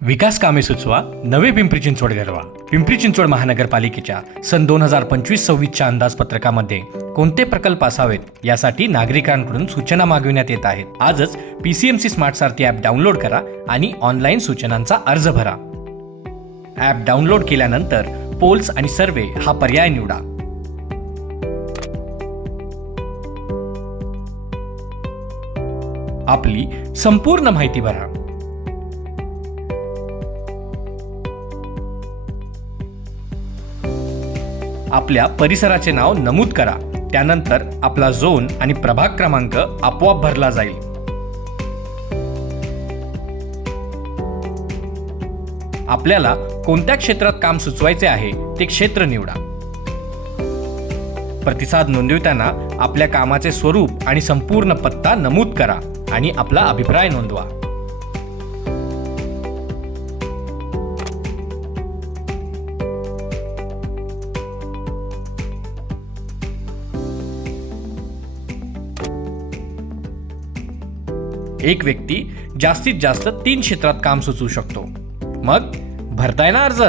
विकास कामे सुचवा नवे पिंपरी चिंचवड घडवा. पिंपरी चिंचवड महानगरपालिकेच्या सन दोन हजार पंचवीस सव्वीसच्या अंदाजपत्रकामध्ये कोणते प्रकल्प असावेत यासाठी नागरिकांकडून सूचना मागविण्यात येत आहेत. आजच P C M C smart Sarathi app download करा आणि ऑनलाईन सूचनांचा अर्ज भरा. ॲप डाउनलोड केल्यानंतर पोल्स आणि सर्वे हा पर्याय निवडा. आपली संपूर्ण माहिती भरा. आपल्या परिसराचे नाव नमूद करा. त्यानंतर आपला झोन आणि प्रभाग क्रमांक आपोआप भरला जाईल. आपल्याला कोणत्या क्षेत्रात काम सुचवायचे आहे ते क्षेत्र निवडा. प्रतिसाद नोंदविताना आपल्या कामाचे स्वरूप आणि संपूर्ण पत्ता नमूद करा आणि आपला अभिप्राय नोंदवा. एक व्यक्ती जास्तीत जास्त तीन क्षेत्रात काम सुचवू शकतो. मग भरताय ना अर्ज?